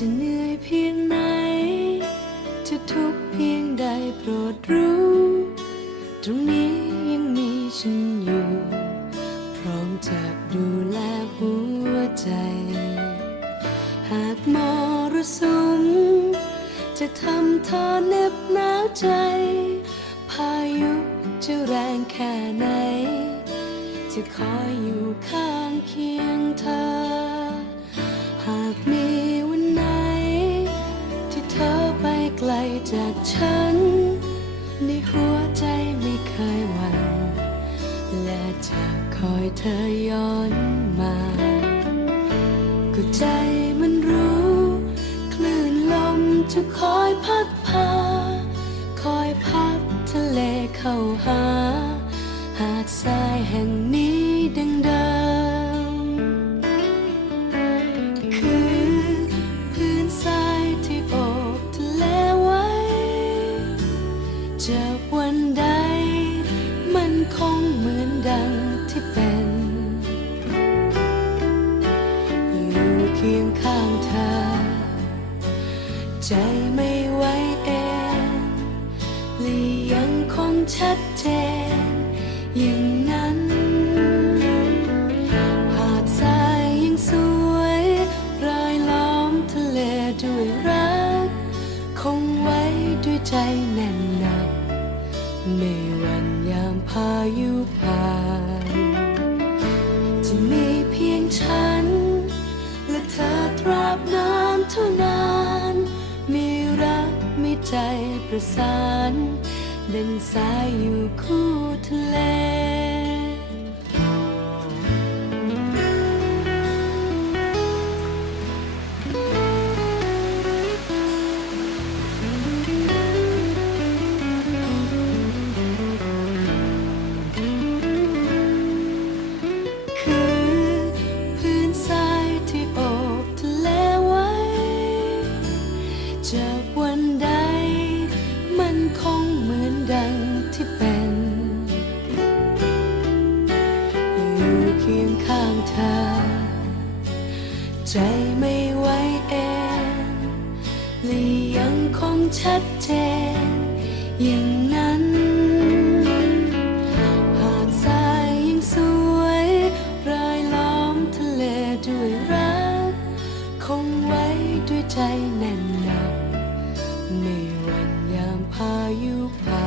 จะเหนื่อยเพียงไหน จะทุกข์เพียงใดโปรดรู้ ตรงนี้ยังมีฉันอยู่ พร้อมจะดูแลหัวใจ หากมรสุม จะทำเธอเน็บหนาวใจ พายุจะแรงแค่ไหน จะคอยอยู่ข้างเคียงเธอ จากฉัน ในหัวใจไม่เคยหวั่นและจะคอยเธอย้อนมาก็ใจมันรู้ คลื่นลมจะคอยพัดพา คอยพัดทะเลเข้าหา หาดทรายแห่งนี้ จากวันใด มันคงเหมือนดังที่เป็น อยู่เคียงข้างเธอ ใจไม่ไหวเองและยังคงชัดเจน ประสานดังสายอยู่คู่ทะเลคือพื้นทรายที่อบทะ คียงข้างเธอ ใจไม่ไหวเองและยังคงชัดเจน อย่างนั้น หาดทรายยังสวยรายล้อมทะเลด้วยรัก คงไว้ด้วยใจแน่นหนักไม่วันยามพายุผ่าน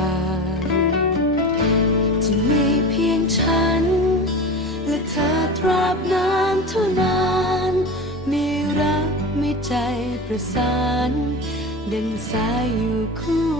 ประสาน ดังสายอยู่คู่